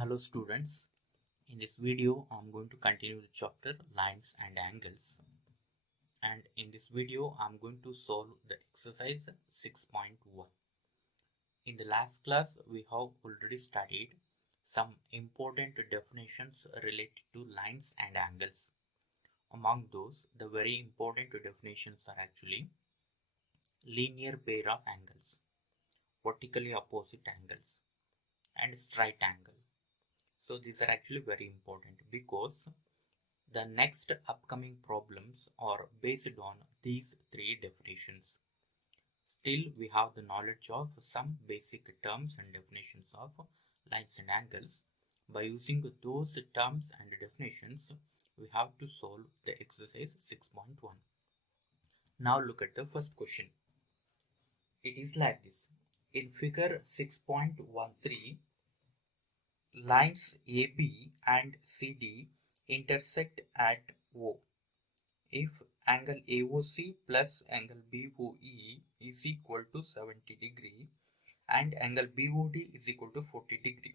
Hello students, in this video I'm going to continue the chapter lines and angles, and in this video I'm going to solve the exercise 6.1. In the last class we have already studied some important definitions related to lines and angles. Among those, the very important definitions are actually linear pair of angles, vertically opposite angles, and straight angle. So these are actually very important because the next upcoming problems are based on these three definitions. Still, we have the knowledge of some basic terms and definitions of lines and angles. By using those terms and definitions, we have to solve the exercise 6.1. Now look at the first question. It is like this. In figure 6.13, lines AB and CD intersect at O. If angle AOC plus angle BOE is equal to 70 degree and angle BOD is equal to 40 degree,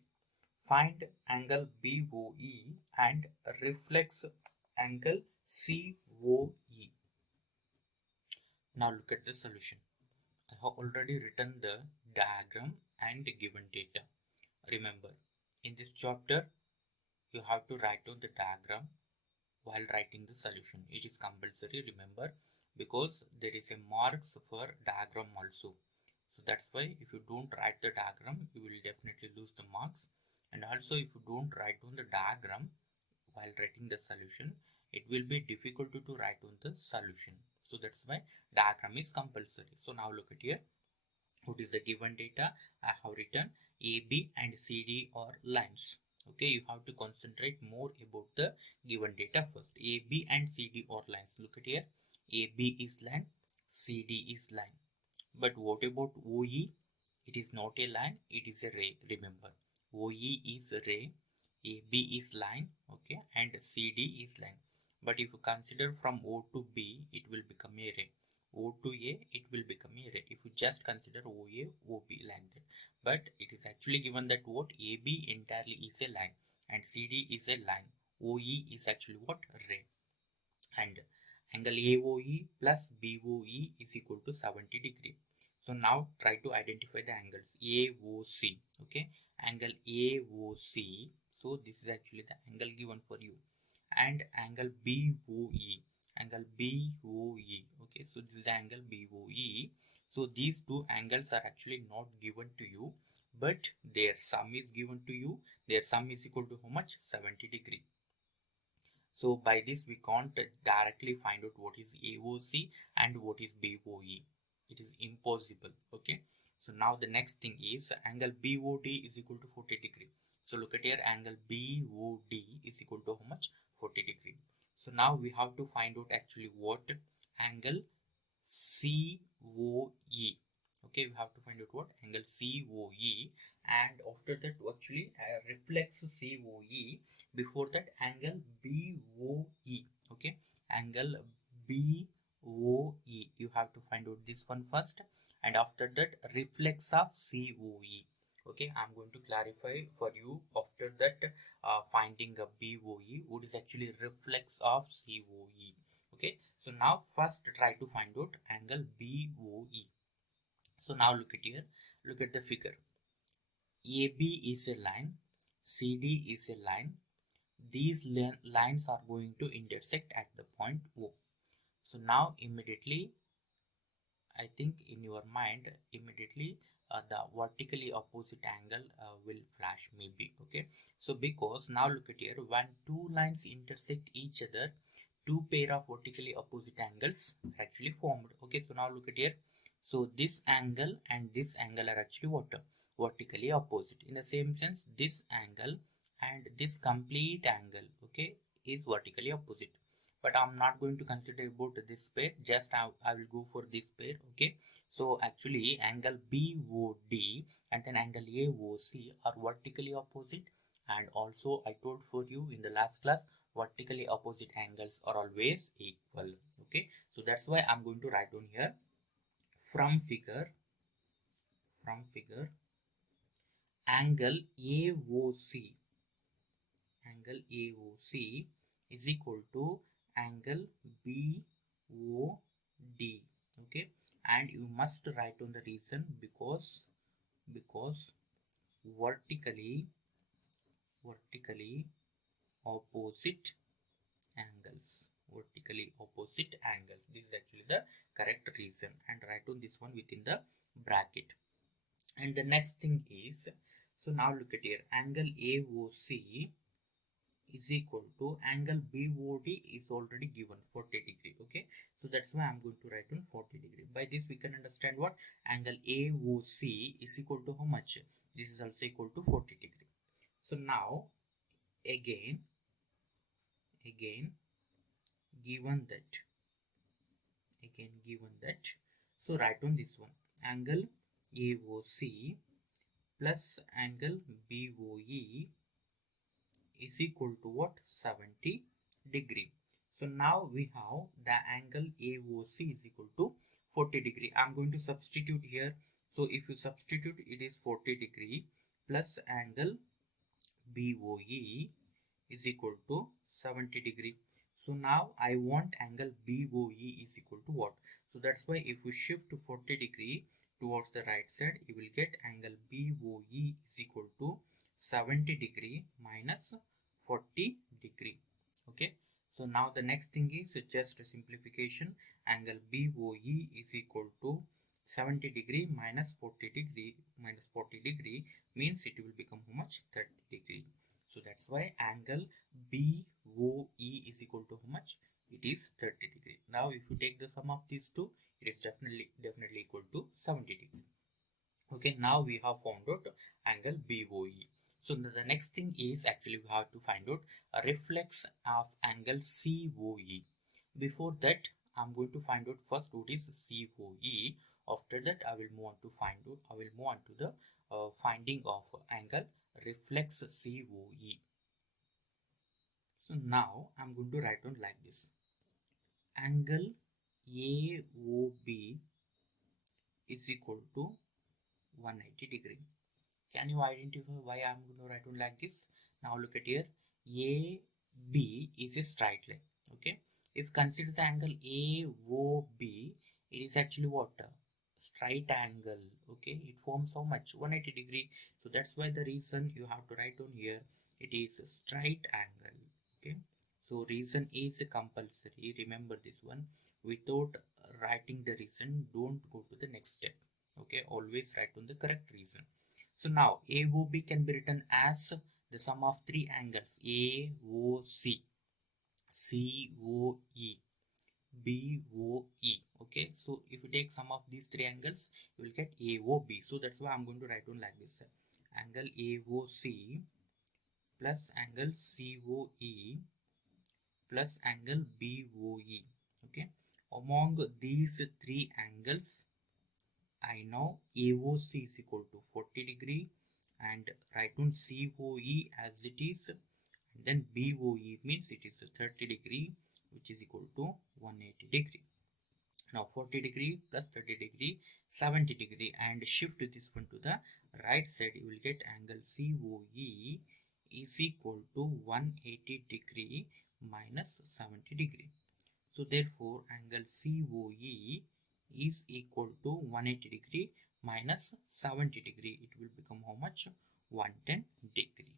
find angle BOE and reflex angle COE. Now look at the solution. I have already written the diagram and given data. Remember, in this chapter, you have to write down the diagram while writing the solution. It is compulsory, remember, because there is a marks for diagram also. So that's why if you don't write the diagram, you will definitely lose the marks. And also if you don't write down the diagram while writing the solution, it will be difficult to write down the solution. So that's why diagram is compulsory. So now look at here. What is the given data? I have written AB and CD are lines. Okay, you have to concentrate more about the given data first. AB and CD are lines. Look at here. AB is line, CD is line. But what about OE? It is not a line, it is a ray. Remember, OE is a ray, AB is line, okay, and CD is line. But if you consider from O to B, it will become a ray. O to A, it will become a ray. If you just consider OA, OB like that. But it is actually given that what AB entirely is a line and CD is a line. OE is actually what? Ray. And angle AOE plus BOE is equal to 70 degree. So now try to identify the angles AOC. Okay, angle AOC. So this is actually the angle given for you. And angle BOE. Angle BOE. Okay, so this is the angle BOE. So these two angles are actually not given to you, but their sum is given to you. Their sum is equal to how much? 70 degree. So by this we can't directly find out what is AOC and what is BOE. It is impossible. Okay. So now the next thing is angle BOD is equal to 40 degree. So look at here, angle BOD is equal to how much? 40 degree. So now we have to find out actually what angle COE. Okay, we have to find out what angle COE, and after that actually reflex COE. Before that, angle BOE. Okay, angle BOE. You have to find out this one first, and after that, reflex of COE. Okay, I'm going to clarify for you after that. Finding a BOE, what is actually reflex of COE. Okay, so now first try to find out angle BOE. So now look at here, look at the figure. AB is a line, CD is a line. These lines are going to intersect at the point O. So now immediately, I think in your mind, immediately the vertically opposite angle will flash maybe. Okay, so because now look at here, when two lines intersect each other, two pair of vertically opposite angles are actually formed. Okay, so now look at here. So this angle and this angle are actually what? Vertically opposite. In the same sense, this angle and this complete angle, okay, is vertically opposite. But I'm not going to consider about this pair, just I will go for this pair. Okay, so actually angle BOD and then angle AOC are vertically opposite, and also I told for you in the last class, vertically opposite angles are always equal. Okay, so that's why I'm going to write down here from figure angle AOC angle AOC is equal to angle BOD. Okay, and you must write on the reason because vertically opposite angles. This is actually the correct reason, and write on this one within the bracket. And the next thing is, so now look at here, angle AOC is equal to angle BOD is already given 40 degree. Okay, so that's why I'm going to write on 40 degree. By this we can understand what angle AOC is equal to how much. This is also equal to 40 degree. So now again given that, so write on this one, angle AOC plus angle BOE is equal to what, 70 degree. So now we have the angle AOC is equal to 40 degree. I'm going to substitute here. So if you substitute, it is 40 degree plus angle BOE is equal to 70 degree. So now I want angle BOE is equal to what? So that's why if we shift to 40 degree towards the right side, you will get angle BOE is equal to 70 degree minus 40 degree. Okay, so now the next thing is just a simplification. Angle BOE is equal to 70 degree minus 40 degree means it will become how much, 30 degree. So that's why angle BOE is equal to how much, it is 30 degree. Now if you take the sum of these two, it is definitely equal to 70 degree. Okay, now we have found out angle BOE. So the next thing is actually we have to find out a reflex of angle COE. Before that, I'm going to find out first what is COE. After that, I will move on to the finding of angle reflex COE. So now I'm going to write down like this. Angle AOB is equal to 180 degree. Can you identify why I'm going to write down like this? Now look at here. AB is a straight line. Okay. If consider the angle AOB, it is actually what? Straight angle. Okay. It forms how much? 180 degree. So that's why the reason you have to write down here. It is a straight angle. Okay. So reason is compulsory. Remember this one. Without writing the reason, don't go to the next step. Okay. Always write down the correct reason. So now AOB can be written as the sum of three angles, AOC, COE, BOE. Okay, so if you take sum of these three angles, you will get AOB. So that's why I'm going to write down like this. Angle AOC plus angle COE plus angle BOE. Okay, among these three angles, I know AOC is equal to 40 degree and write down COE as it is, and then BOE means it is 30 degree, which is equal to 180 degree. Now 40 degree plus 30 degree, 70 degree, and shift this one to the right side, you will get angle COE is equal to 180 degree minus 70 degree. So therefore angle COE is equal to 180 degree minus 70 degree. It will become how much? 110 degree.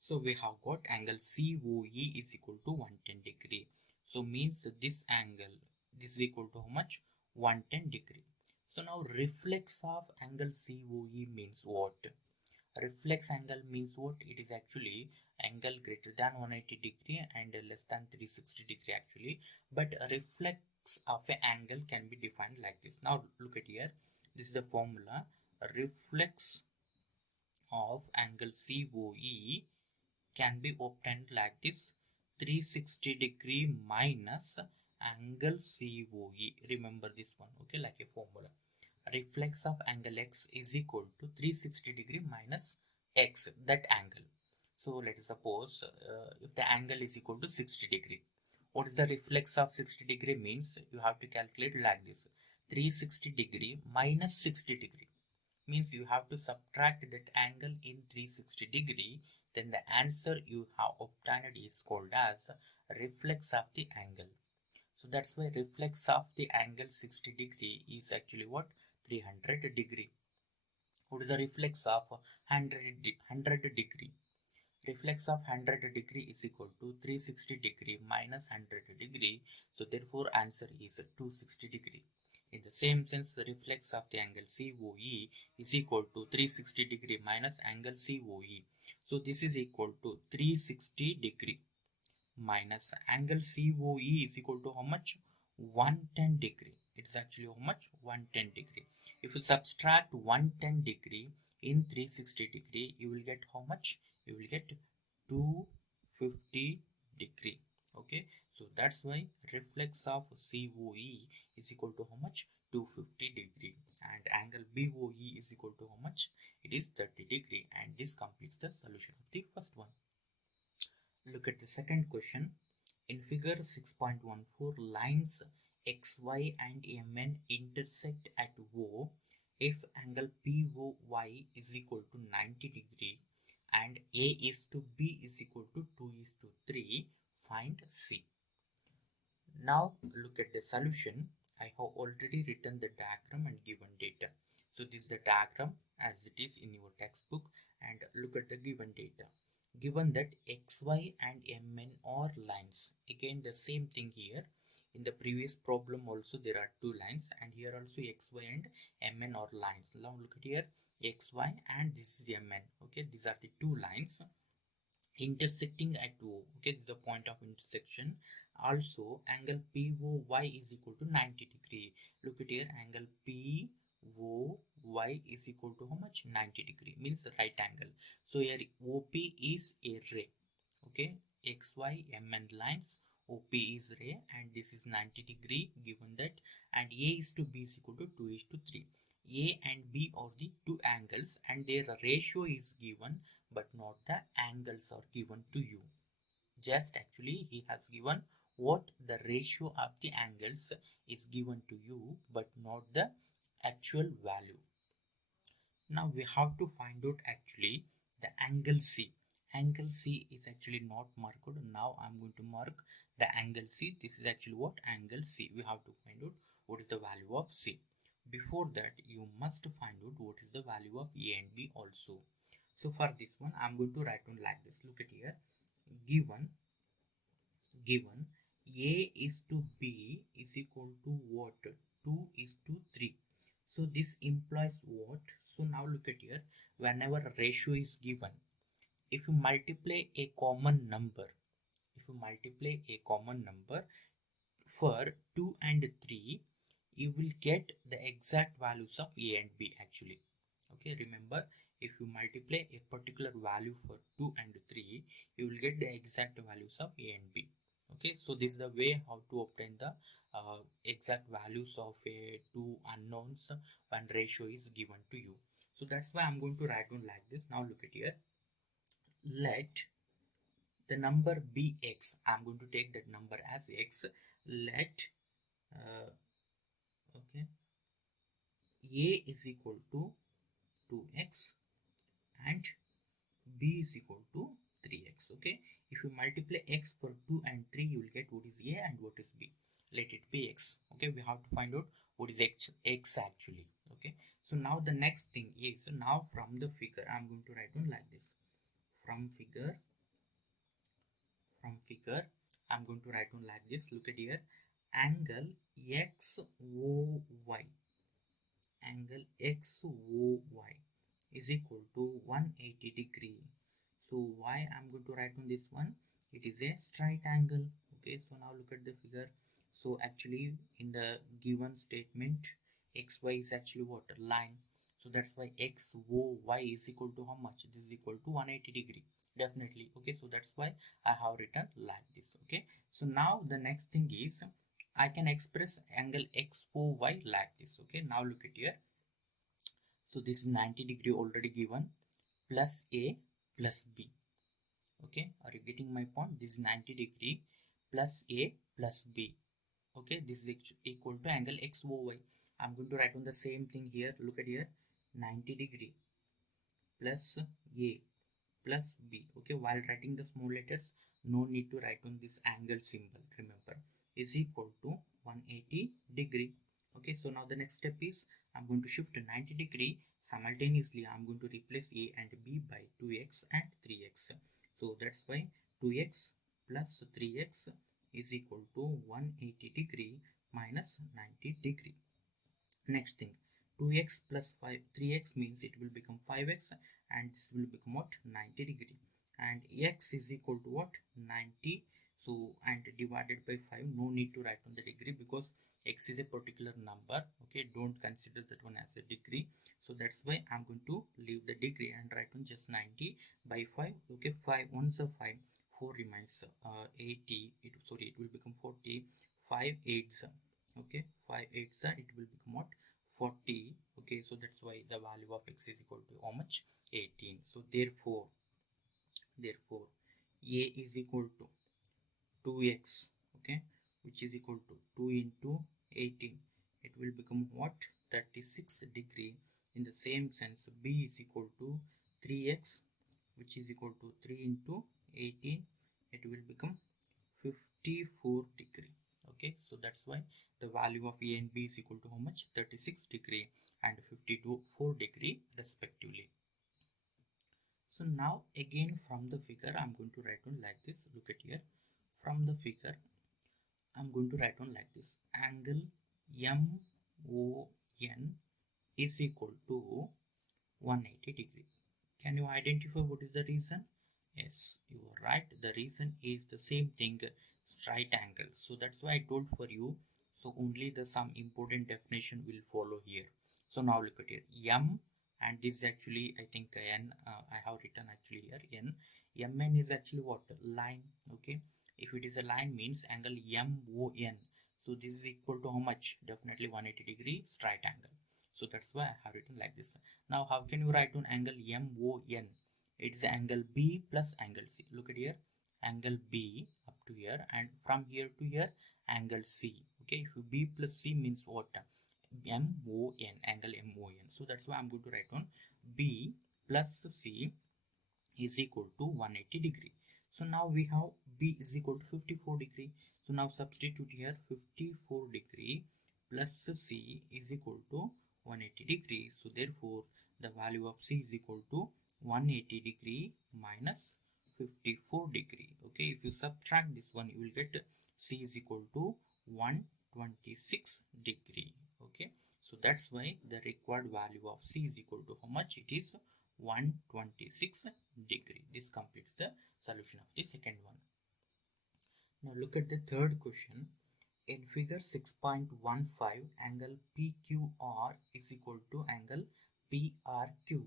So we have got angle COE is equal to 110 degree. So means this angle, this is equal to how much? 110 degree. So now reflex of angle COE means what? Reflex angle means what? It is actually angle greater than 180 degree and less than 360 degree actually. But reflex of an angle can be defined like this. Now look at here. This is the formula. Reflex of angle COE can be obtained like this. 360 degree minus angle COE. Remember this one. Okay, like a formula. Reflex of angle X is equal to 360 degree minus X, that angle. So let us suppose if the angle is equal to 60 degree. What is the reflex of 60 degree means? You have to calculate like this. 360 degree minus 60 degree means you have to subtract that angle in 360 degree. then the answer you have obtained is called as reflex of the angle. So that's why reflex of the angle 60 degree is actually what? 300 degree. What is the reflex of 100 degree? Reflex of 100 degree is equal to 360 degree minus 100 degree. So therefore answer is 260 degree. In the same sense, the reflex of the angle COE is equal to 360 degree minus angle COE. So this is equal to 360 degree minus angle COE is equal to how much? 110 degree. It's actually how much? 110 degree. If you subtract 110 degree in 360 degree, you will get how much? You will get 250 degree. Okay, so that's why reflex of COE is equal to how much? 250 degree, and angle BOE is equal to how much? It is 30 degree, and this completes the solution of the first one. Look at the second question. In figure 6.14, lines XY and MN intersect at O if angle POY is equal to 90 degree and A is to B is equal to 2:3, find C. Now look at the solution. I have already written the diagram and given data. So this is the diagram as it is in your textbook, and look at the given data. Given that XY and MN are lines, again the same thing here. In the previous problem also there are two lines, and here also XY and MN are lines. Now look at here, XY and this is MN. Okay, these are the two lines intersecting at O. Okay, this is the point of intersection. Also angle POY is equal to 90 degree. Look at here, angle POY is equal to how much? 90 degree, means right angle. So here OP is a ray. Okay, XY MN lines, OP is ray, and this is 90 degree given that, and A is to B is equal to 2:3. A and B are the two angles and their ratio is given, but not the angles are given to you. Just actually he has given what the ratio of the angles is given to you, but not the actual value. Now we have to find out actually the angle C. Angle C is actually not marked. Now I'm going to mark the angle C. This is actually what? Angle C. We have to find out what is the value of C. Before that, you must find out what is the value of A and B also. So for this one, I'm going to write down like this. Look at here. Given A is to B is equal to what? 2:3. So this implies what? So now look at here. Whenever a ratio is given, if you multiply a common number, for 2 and 3, you will get the exact values of A and B actually. Okay, remember, if you multiply a particular value for 2 and 3, you will get the exact values of A and B. Okay, so this is the way how to obtain the exact values of two unknowns when ratio is given to you. So that's why I'm going to write down like this. Now look at here. Let the number be x. I'm going to take that number as x. Let okay, A is equal to 2x and B is equal to 3x. Okay, if you multiply x for 2 and 3, you will get what is A and what is B. Let it be x. Okay, we have to find out what is x actually. Okay, so now the next thing is, now from the figure I'm going to write down like this. From figure I'm going to write down like this. Look at here, angle XOY is equal to 180 degree. So why I'm going to write on this one? It is a straight angle. Okay, so now look at the figure. So actually in the given statement, XY is actually what? Line. So that's why XOY is equal to how much? This is equal to 180 degree. Definitely. Okay, so that's why I have written like this. Okay, so now the next thing is, I can express angle XOY like this. Okay, now look at here. So this is 90 degree already given, plus A plus B. Okay, are you getting my point? This is 90 degree plus A plus B. Okay, this is equal to angle XOY. I'm going to write on the same thing here. Look at here, 90 degree plus A plus b. Okay, while writing the small letters, no need to write on this angle symbol. Remember, is equal to 180 degree. Okay, so now the next step is I'm going to shift to 90 degree. Simultaneously, I'm going to replace a and b by 2x and 3x. So that's why 2x plus 3x is equal to 180 degree minus 90 degree. Next thing, 2x plus 3x means it will become 5x, and this will become what, 90 degree, and x is equal to what, 90. So and divided by 5, no need to write on the degree because x is a particular number. Okay, don't consider that one as a degree. So that's why I'm going to leave the degree and write on just 90 by 5. Okay, 5 ones are 5, 4 remains 80. It will become 40. 5 eights. Okay, 5 eights, it will become what, 40. Okay, so that's why the value of x is equal to how much, 18. So therefore a is equal to 2x, okay, which is equal to 2 into 18. It will become what, 36 degree. In the same sense, b is equal to 3x, which is equal to 3 into 18. It will become 54 degree. Okay, so that's why the value of a and b is equal to how much, 36 degree and 54 degree respectively. So now again from the figure I'm going to write on like this. Look at here, from the figure I'm going to write on like this. Angle MON is equal to 180 degree. Can you identify what is the reason? Yes, you are right. The reason is the same thing, straight angle. So that's why I told for you. So only the some important definition will follow here. So now look at here, M, and this is actually I think N. I have written actually here N. MN is actually what, line. Okay, if it is a line means angle MON. So this is equal to how much? Definitely 180 degree straight angle. So that's why I have written like this. Now how can you write on angle MON? It is angle B plus angle C. Look at here, angle B up to here, and from here to here angle C. Okay, if you B plus C means what? MON, angle MON. So that's why I'm going to write on B plus C is equal to 180 degree. So now we have B is equal to 54 degree. So now substitute here 54 degree plus C is equal to 180 degree. So therefore the value of C is equal to 180 degree minus 54 degree. Okay, if you subtract this one, you will get C is equal to 126 degree. Okay, so that's why the required value of C is equal to how much? It is 126 degree. This completes the solution of the second one. Now look at the third question. In figure 6.15, angle PQR is equal to angle PRQ.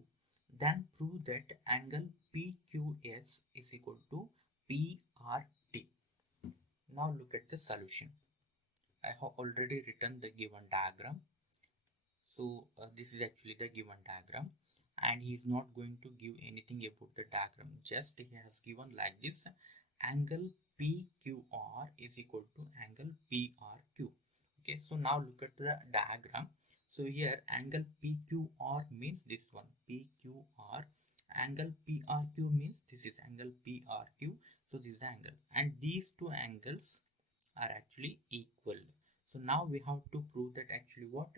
Then prove that angle PQS is equal to PRT. Now look at the solution. I have already written the given diagram. So this is actually the given diagram, and he is not going to give anything about the diagram, just he has given like this. Angle PQR is equal to angle PRQ. Okay, so now look at the diagram. So here angle PQR means this one, PQR. Angle PRQ means this is angle PRQ. So this is the angle, and these two angles are actually equal. So now we have to prove that actually what,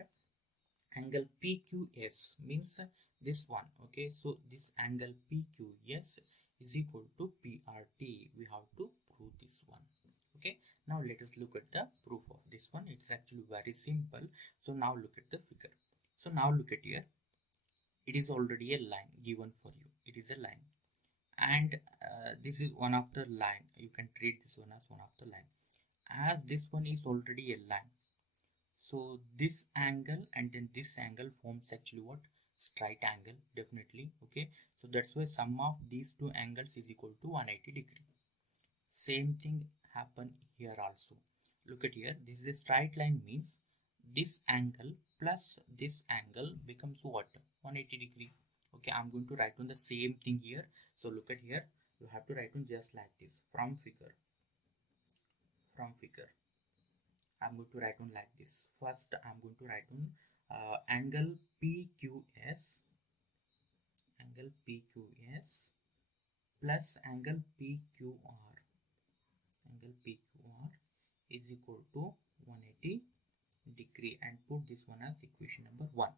angle PQS means this one. Okay, so this angle PQS is equal to PRT. We have to prove this one. Okay, now let us look at the proof of this one. It's actually very simple. So now look at the figure. So now look at here, it is already a line given for you. It is a line, and this is one of the line. You can treat this one as one of the line, as this one is already a line. So this angle and then this angle forms actually what, straight angle, definitely. Okay, so that's why sum of these two angles is equal to 180 degree. Same thing happen here also. Look at here, this is a straight line means this angle plus this angle becomes what, 180 degree. Okay, I'm going to write on the same thing here. So look at here, you have to write on just like this. From figure I'm going to write on like this. First I'm going to write on angle PQS plus angle PQR. Angle PQR is equal to 180 degree, and put this one as equation number 1.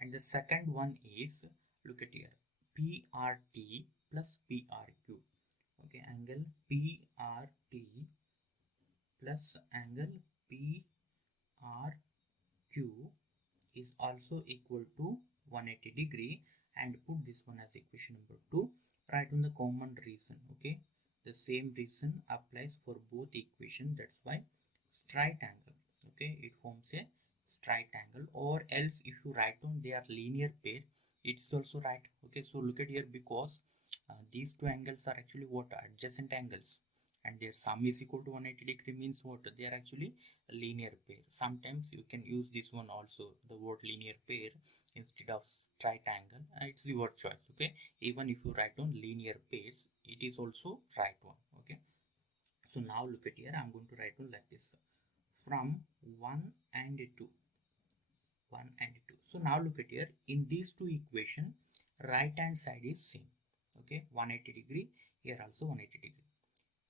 And the second one is, look at here, PRT plus PRQ. Okay, angle PRT plus angle PRQ is also equal to 180 degree, and put this one as equation number 2. Write on the common reason. Okay, the same reason applies for both equations. That's why straight angle. Okay, it forms a straight angle, or else if you write down they are linear pair, it's also right. Okay, so look at here, because these two angles are actually what, adjacent angles, and their sum is equal to 180 degree means what, they are actually a linear pair. Sometimes you can use this one also, the word linear pair instead of straight angle. It's your choice. Okay, even if you write down linear pairs, it is also right one. Okay, so now look at here, I'm going to write down like this, from 1 and 2, 1 and 2. So now look at here, in these two equation, right hand side is same. Okay, 180 degree, here also 180 degree.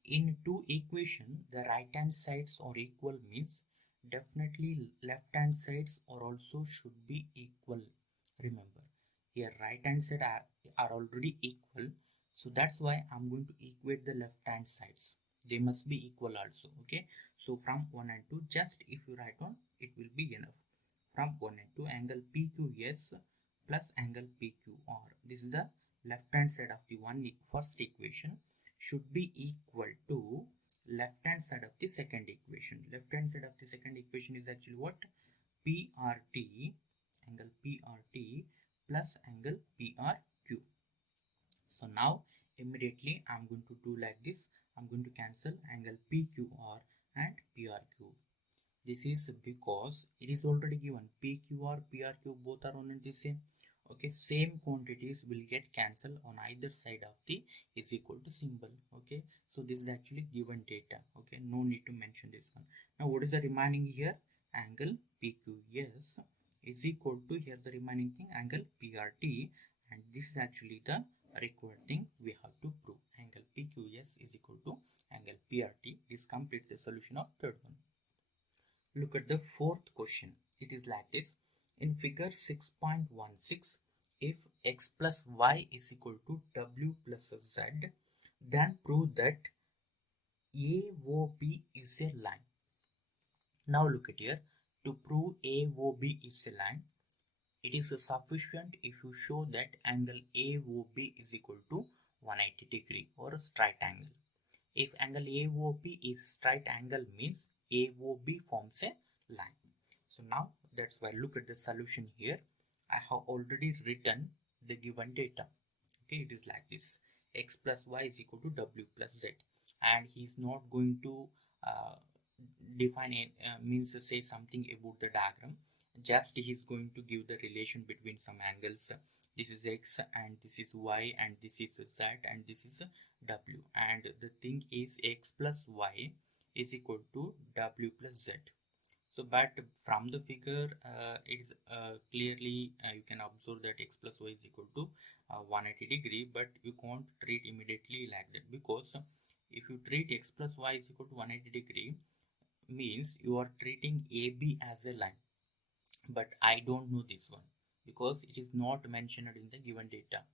In two equation, the right hand sides are equal means definitely left hand sides are also should be equal. Remember, here right hand side are already equal, so that's why I'm going to equate the left hand sides. They must be equal also. Okay, so from 1 and 2, just if you write on, it will be enough. From 1 and 2, angle PQS plus angle PQR, this is the left hand side of the first equation, should be equal to left hand side of the second equation. Left hand side of the second equation is actually what, PRT, angle PRT plus angle PRQ. So now immediately I'm going to do like this, I'm going to cancel angle PQR and PRQ. This is because it is already given, PQR, PRQ both are only the same. Okay, same quantities will get cancelled on either side of the is equal to symbol. Okay, so this is actually given data. Okay, no need to mention this one. Now what is the remaining here, angle PQS is equal to, here the remaining thing, angle PRT, and this is actually the required thing we have to prove. Angle PQS is equal to angle PRT. This completes the solution of third one. Look at the fourth question. It is like this. In figure 6.16, if x plus y is equal to w plus z, then prove that AOB is a line. Now look at here. To prove AOB is a line, it is sufficient if you show that angle AOB is equal to 180 degree or a straight angle. If angle AOB is straight angle means AOB forms a line. So now that's why look at the solution here. I have already written the given data. Okay, it is like this, x plus y is equal to w plus z, and he is not going to define it, means say something about the diagram. Just he is going to give the relation between some angles. This is x and this is y and this is z and this is w, and the thing is x plus y is equal to w plus z. So but from the figure it is clearly you can observe that x plus y is equal to 180 degree, but you can't treat immediately like that, because if you treat x plus y is equal to 180 degree means you are treating AB as a line, but I don't know this one because it is not mentioned in the given data.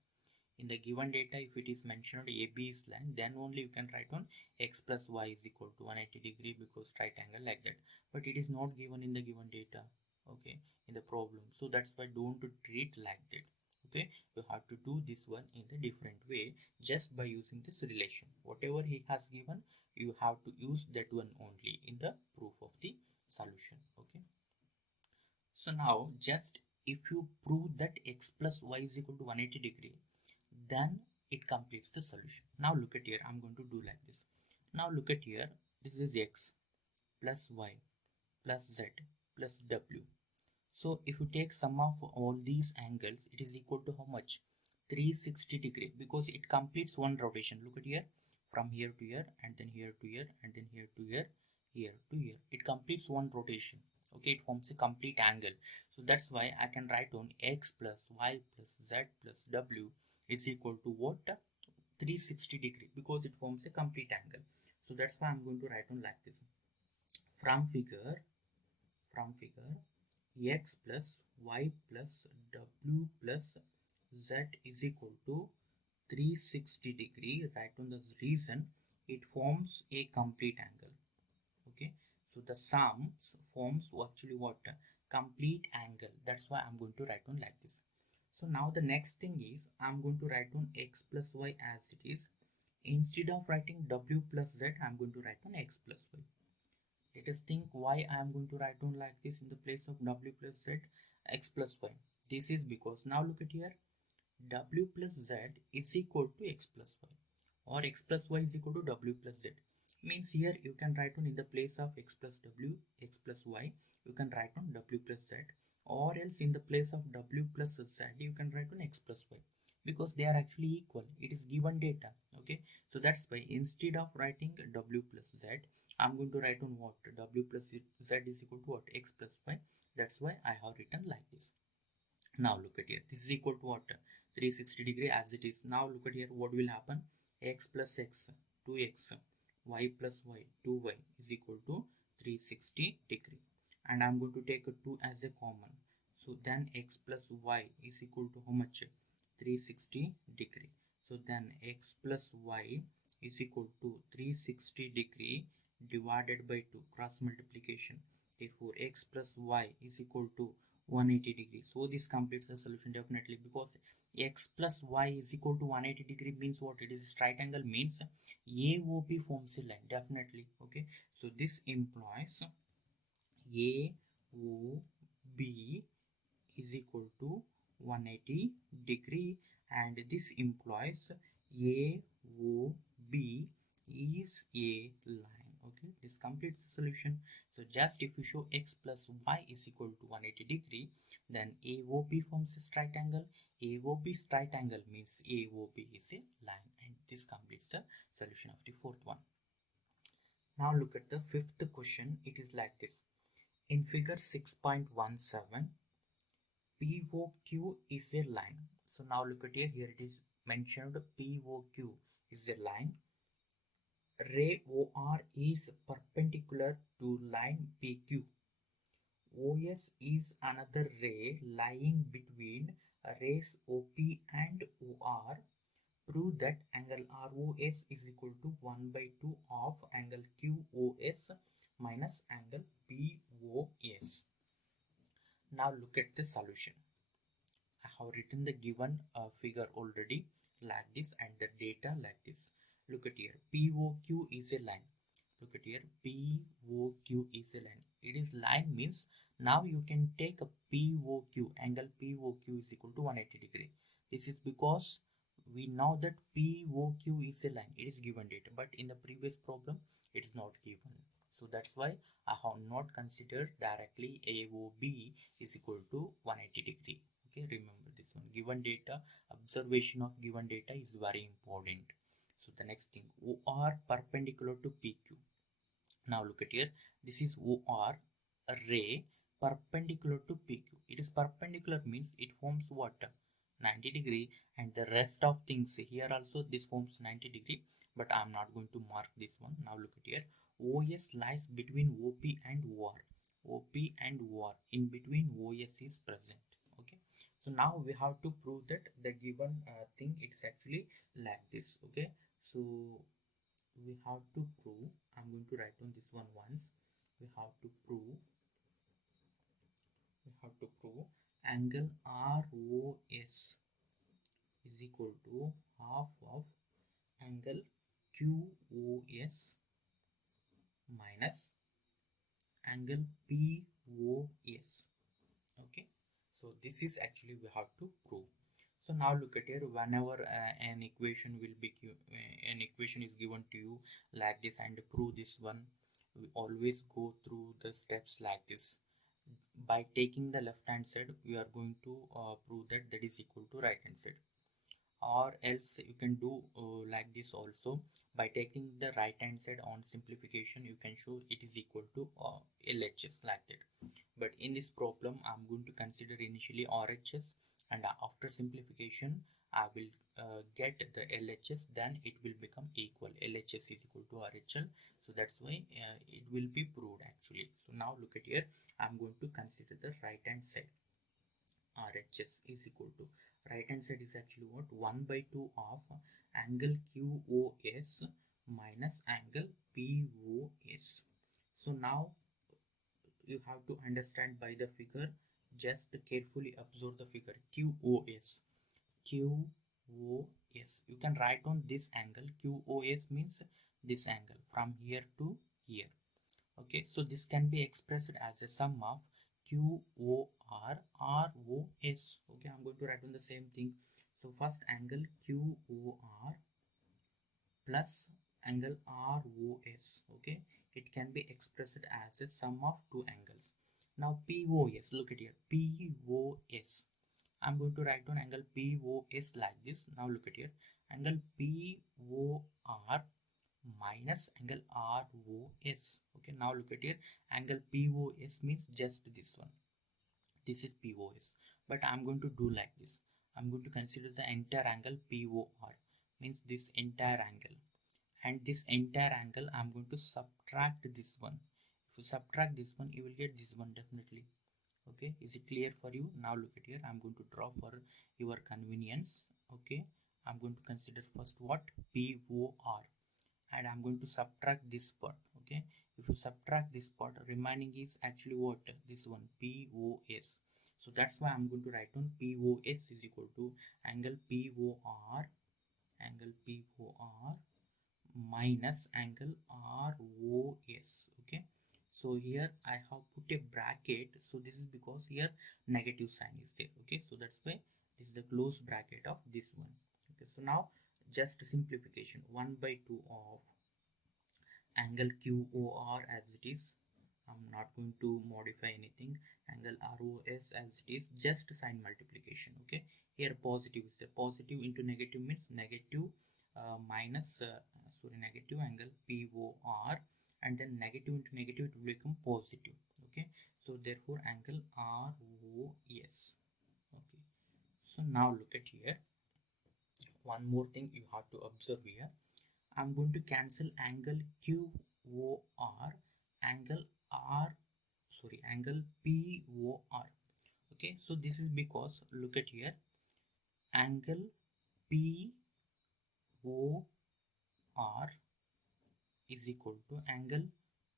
In the given data, if it is mentioned AB is line, then only you can write on x plus y is equal to 180 degree because right angle like that, but it is not given in the given data. Okay, in the problem, so that's why don't treat like that. Okay, you have to do this one in a different way, just by using this relation. Whatever he has given, you have to use that one only in the proof of the solution. Okay, so now just if you prove that x plus y is equal to 180 degree, then it completes the solution. Now look at here, I'm going to do like this. Now look at here, this is x plus y plus z plus w. So if you take sum of all these angles, it is equal to how much, 360 degree, because it completes one rotation. Look at here, from here to here and then here to here and then here to here, here to here, it completes one rotation. Okay, it forms a complete angle. So that's why I can write on x plus y plus z plus w is equal to what, 360 degree because it forms a complete angle. So that's why I'm going to write on like this. From figure x plus y plus w plus z is equal to 360 degree. Write on the reason it forms a complete angle. Okay, so the sums forms actually what? Complete angle. That's why I'm going to write on like this. So now the next thing is I'm going to write on x plus y as it is. Instead of writing w plus z, I'm going to write on x plus y. Let us think why I am going to write on like this in the place of w plus z, x plus y. This is because now look at here, w plus z is equal to x plus y, or x plus y is equal to w plus z. Means here you can write on in the place of x plus w, x plus y, you can write on w plus z, or else in the place of w plus z you can write on x plus y, because they are actually equal. It is given data. Okay, so that's why instead of writing w plus z, I'm going to write on what? W plus z is equal to what? X plus y. That's why I have written like this. Now look at here, this is equal to what? 360 degree as it is. Now look at here, what will happen? X plus x, 2x, y plus y, 2y is equal to 360 degree. And I'm going to take a 2 as a common. So then x plus y is equal to how much? 360 degree. So then x plus y is equal to 360 degree divided by 2, cross multiplication. Therefore x plus y is equal to 180 degree. So this completes the solution definitely, because x plus y is equal to 180 degree means what? It is a right angle, means AOB forms a line definitely. Okay, so this implies AOB is equal to 180 degree, and this implies AOB is a line. Okay, this completes the solution. So just if you show x plus y is equal to 180 degree, then AOB forms a straight angle. AOB straight angle means AOB is a line, and this completes the solution of the fourth one. Now look at the fifth question. It is like this. In figure 6.17, POQ is a line. So now look at here, it is mentioned POQ is a line. Ray OR is perpendicular to line PQ. OS is another ray lying between rays OP and OR. Prove that angle ROS is equal to 1 by 2 of angle QOS minus angle POS. Now look at the solution. I have written the given figure already like this, and the data like this. Look at here, POQ is a line. Look at here, POQ is a line. It is line means now you can take a POQ, angle POQ is equal to 180 degree. This is because we know that POQ is a line. It is given data, but in the previous problem it is not given. So that's why I have not considered directly AOB is equal to 180 degree. Okay, remember this one. Given data, observation of given data is very important. So the next thing, OR perpendicular to PQ. Now look at here, this is OR, a ray perpendicular to PQ. It is perpendicular means it forms what? 90 degree, and the rest of things here also this forms 90 degree, but I'm not going to mark this one. Now look at here, OS lies between OP and OR. OP and OR, in between OS is present. Okay, so now we have to prove that the given thing it's actually like this. Okay, so we have to prove, I'm going to write on this one once. We have to prove angle ROS is equal to half of angle QOS minus angle POS. Okay, so this is actually we have to prove. So now look at here, whenever an equation is given to you like this and prove this one, we always go through the steps like this. By taking the left hand side, we are going to prove that is equal to right hand side, or else you can do like this also. By taking the right hand side on simplification, you can show it is equal to LHS like that. But in this problem I'm going to consider initially RHS, and after simplification I will get the LHS, then it will become equal. LHS is equal to RHL. So that's why it will be proved actually. So now look at here. I'm going to consider the right hand side. RHS is equal to, right hand side is actually what, 1 by 2 of angle QOS minus angle POS. So now you have to understand by the figure, just carefully observe the figure. QOS, you can write on this angle. QOS means this angle from here to here. Okay, so this can be expressed as a sum of QOR ROS. Okay, I'm going to write on the same thing. So first angle QOR plus angle ROS. Okay, it can be expressed as a sum of two angles. Now POS, look at here, POS. I'm going to write down angle POS like this. Now look at here, angle POR minus angle ROS. Okay, now look at here, angle POS means just this one. This is POS, but I'm going to do like this. I'm going to consider the entire angle POR, means this entire angle, and this entire angle I'm going to subtract this one. If you subtract this one, you will get this one definitely. Okay, is it clear for you? Now look at here, I'm going to draw for your convenience. Okay, I'm going to consider first what, POR, and I'm going to subtract this part. Okay, if you subtract this part, remaining is actually what, this one, POS. So that's why I'm going to write down POS is equal to angle POR minus angle ROS. Okay, so here I have put a bracket, so this is because here negative sign is there. Okay, so that's why this is the close bracket of this one. Okay, so now just simplification, 1 by 2 of angle QOR as it is. I'm not going to modify anything. Angle ROS as it is, just sign multiplication. Okay, here positive is there, positive into negative means negative minus negative angle POR, and then negative into negative it will become positive. Okay, so therefore angle ROS. Okay, so now look at here, one more thing you have to observe here. I'm going to cancel angle QOR, angle angle POR. Okay, so this is because look at here, angle POR is equal to angle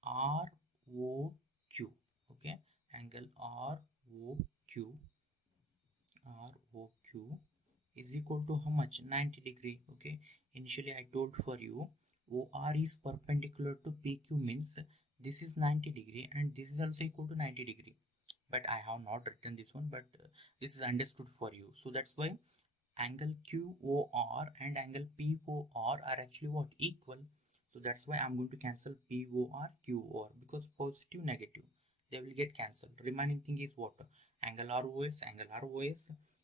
ROQ. Okay, angle ROQ is equal to how much, 90 degree. Okay, initially I told for you OR is perpendicular to PQ, means this is 90 degree and this is also equal to 90 degree, but I have not written this one, but this is understood for you. So that's why angle QOR and angle POR are actually what, equal. So that's why I'm going to cancel POR QOR, because positive negative they will get cancelled. Remaining thing is what, angle ROS,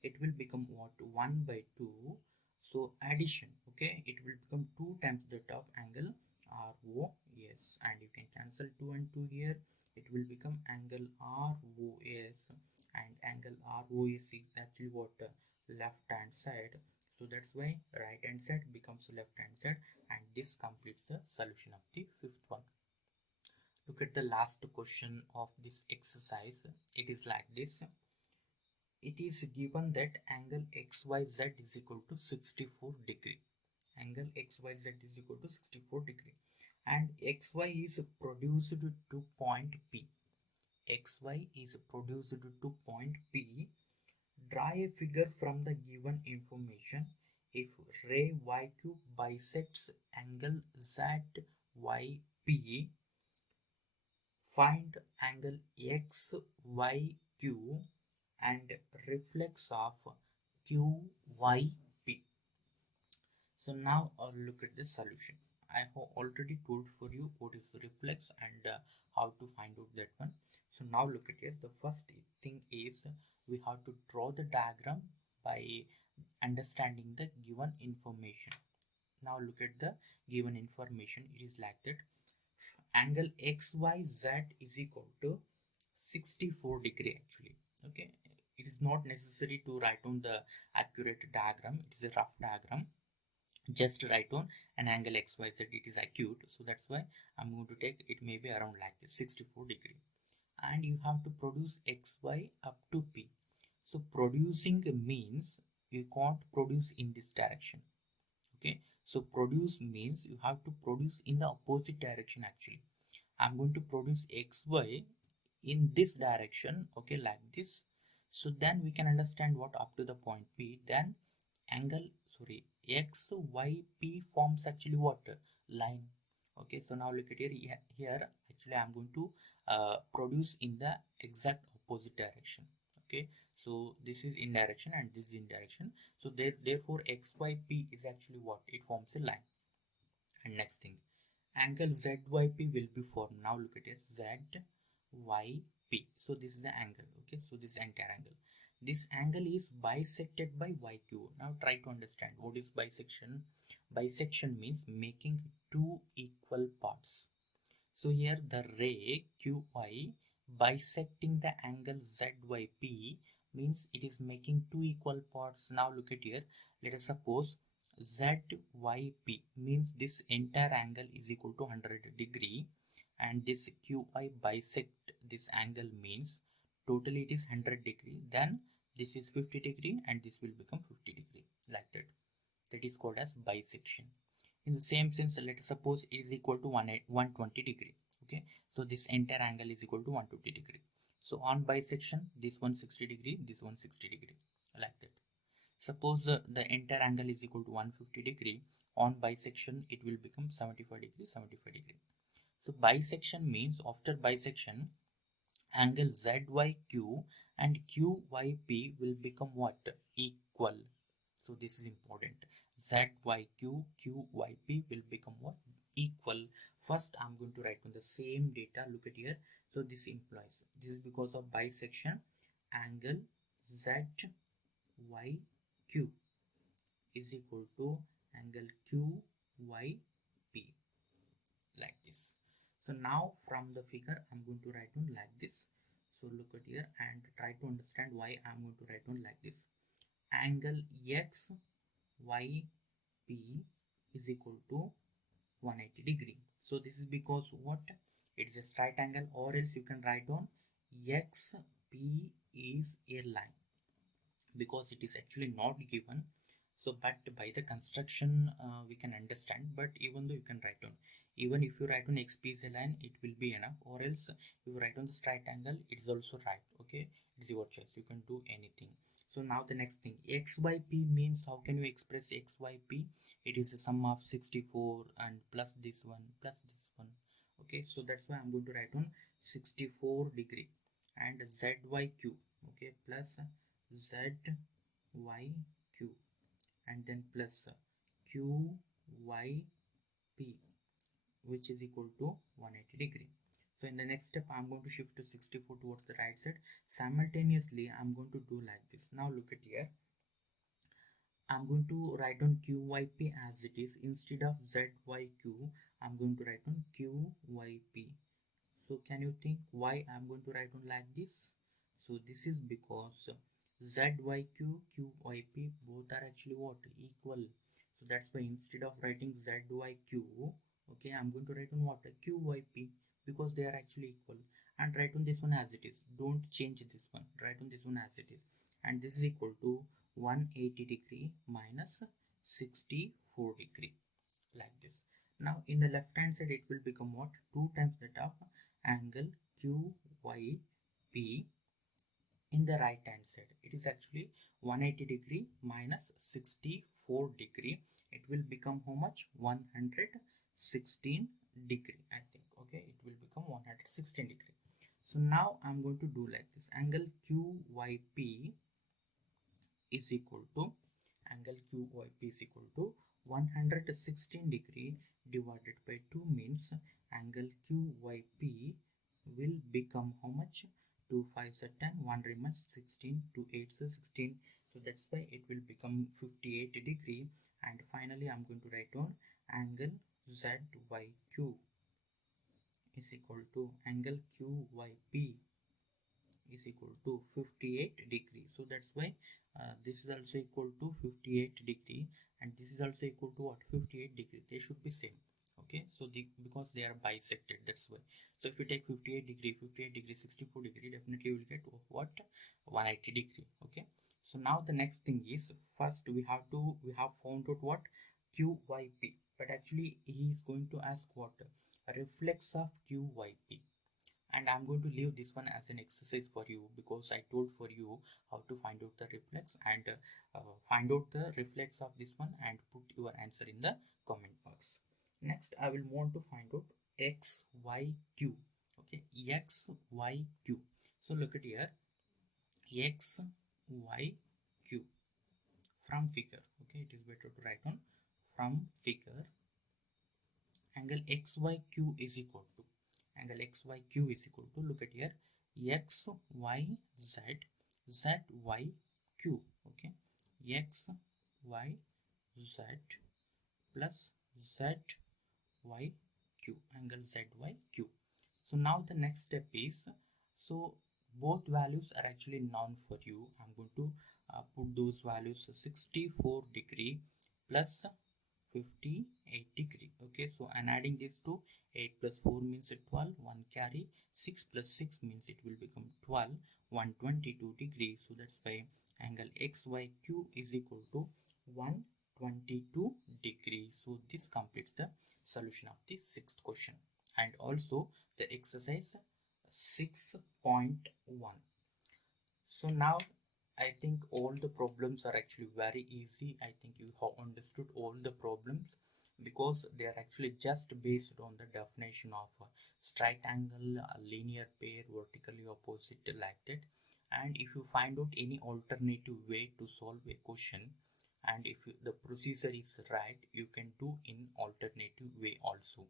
it will become what, 1 by 2. So addition, okay, it will become 2 times that of angle ROS, and you can cancel 2 and 2 here. It will become angle ROS, and angle ROS is actually what, left hand side. So that's why right hand side becomes left hand side, and this completes the solution of the fifth one. Look at the last question of this exercise. It is like this. It is given that angle XYZ is equal to 64 degree. Angle XYZ is equal to 64 degree, and XY is produced to point P. XY is produced to point P. Draw a figure from the given information. If ray YQ bisects angle ZYP, find angle XYQ and reflex of QYP. So now look at the solution. I have already told for you what is reflex and how to find out that one. So now look at here. The first thing is we have to draw the diagram by understanding the given information. Now look at the given information. It is like that. Angle XYZ is equal to 64 degree actually. Okay, It is not necessary to write on the accurate diagram. It is a rough diagram. Just write on an angle XYZ. It is acute, so that's why I'm going to take it maybe around like this 64 degree. And you have to produce XY up to P. So producing means you can't produce in this direction. Okay, so produce means you have to produce in the opposite direction. Actually, I'm going to produce XY in this direction, okay, like this. So then we can understand what up to the point P, then angle, sorry, XYP forms actually what? Line. Okay, so now look at here actually I'm going to produce in the exact opposite direction. Okay, so this is in direction and this is in direction, so therefore XYP is actually what? It forms a line. And next thing, angle ZYP will be formed. Now look at it, ZYP. So this is the angle. Okay, so this entire angle, this angle is bisected by YQ. Now try to understand what is bisection. Bisection means making two equal parts. So here the ray QI bisecting the angle ZYP means it is making two equal parts. Now look at here, let us suppose ZYP means this entire angle is equal to 100 degree, and this QI bisect this angle means totally it is 100 degree, then this is 50 degree and this will become 50 degree, like that. That is called as bisection. In the same sense, let us suppose it is equal to 120 degree. Okay, so this entire angle is equal to 120 degree. So on bisection, this 160 degree, this 160 degree, like that. Suppose the entire angle is equal to 150 degree. On bisection, it will become 75 degree, 75 degree. So bisection means after bisection, angle ZYQ and QYP will become what? Equal. So this is important. ZYQ, QYP will become what? Equal. First, I'm going to write on the same data. Look at here. So this implies, this is because of bisection, angle ZYQ is equal to angle QYP, like this. So now from the figure I'm going to write on like this. So look at here and try to understand why I'm going to write on like this. Angle XYP is equal to 180 degree. So this is because what? It's a straight angle, or else you can write on XP is a line, because it is actually not given. So but by the construction we can understand, but even though you can write on, even if you write on XP is a line, it will be enough, or else if you write on the straight angle, it is also right. Okay, it's your choice, you can do anything. So now the next thing, XYP means how can you express XYP? It is a sum of 64 and plus this one plus this one. Okay, so that's why I'm going to write on 64 degree and ZYQ, okay, plus ZYQ and then plus QYP, which is equal to 180 degree. So in the next step, I'm going to shift to 64 towards the right side. Simultaneously, I'm going to do like this. Now look at here. I'm going to write on QYP as it is. Instead of ZYQ, I'm going to write on QYP. So can you think why I'm going to write on like this? So this is because ZYQ, QYP both are actually what? Equal. So that's why instead of writing ZYQ, okay, I'm going to write on what? QYP, because they are actually equal. And write on this one as it is. Don't change this one. Write on this one as it is. And this is equal to 180 degree minus 64 degree, like this. Now in the left hand side, it will become what? 2 times that of angle QYP. In the right hand side, it is actually 180 degree minus 64 degree. It will become how much? 116 degree, I think. Okay, it will become 116 degree. So now I'm going to do like this. Angle QYP is equal to 116 degree divided by 2 means angle QYP will become how much? 2 5s are 10, 1 remains 16, 2 8s are 16. So that's why it will become 58 degree. And finally I'm going to write on angle ZYQ is equal to angle QYP is equal to 58 degree. So that's why this is also equal to 58 degree, and this is also equal to what, 58 degree. They should be same. Okay, so because they are bisected, that's why. So if you take 58 degree, 58 degree, 64 degree, definitely you will get what, 180 degree. Okay, so now the next thing is, first we have found out what, QYP, but actually he is going to ask what, a reflex of QYP. And I'm going to leave this one as an exercise for you, because I told for you how to find out the reflex, and find out the reflex of this one and put your answer in the comment box. Next I will want to find out XYQ. Okay, XYQ. So look at here, XYQ from figure. Okay, it is better to write on from figure. Angle XYQ is equal to, angle XYQ is equal to, look at here, XYZ ZYQ. Okay, XYZ plus ZYQ, angle ZYQ. So now the next step is, so both values are actually known for you. I'm going to put those values, 64 degree plus 58 degree. Okay, so I'm adding this to 8 plus 4 means 12, 1 carry, 6 plus 6 means it will become 12, 122 degrees. So that's why angle XYQ is equal to 122 degrees. So this completes the solution of the sixth question, and also the exercise 6.1. So now I think all the problems are actually very easy. I think you have understood all the problems, because they are actually just based on the definition of a straight angle, a linear pair, vertically opposite, like that. And if you find out any alternative way to solve a question, and if the procedure is right, you can do in alternative way also,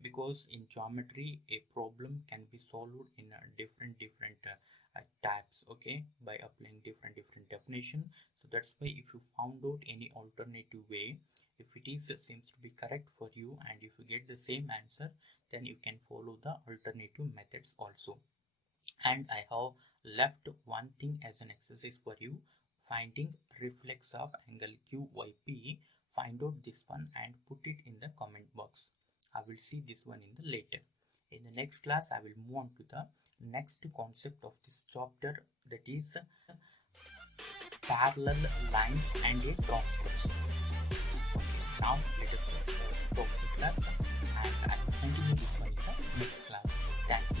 because in geometry a problem can be solved in different types, okay, by applying different definition. So that's why if you found out any alternative way, if it is seems to be correct for you, and if you get the same answer, then you can follow the alternative methods also. And I have left one thing as an exercise for you, finding reflex of angle QYP. Find out this one and put it in the comment box. I will see this one in the later. In the next class, I will move on to the next concept of this chapter, that is parallel lines and a transverse. Okay, now let us stop the class, and I will continue this one in the next class. Thank you.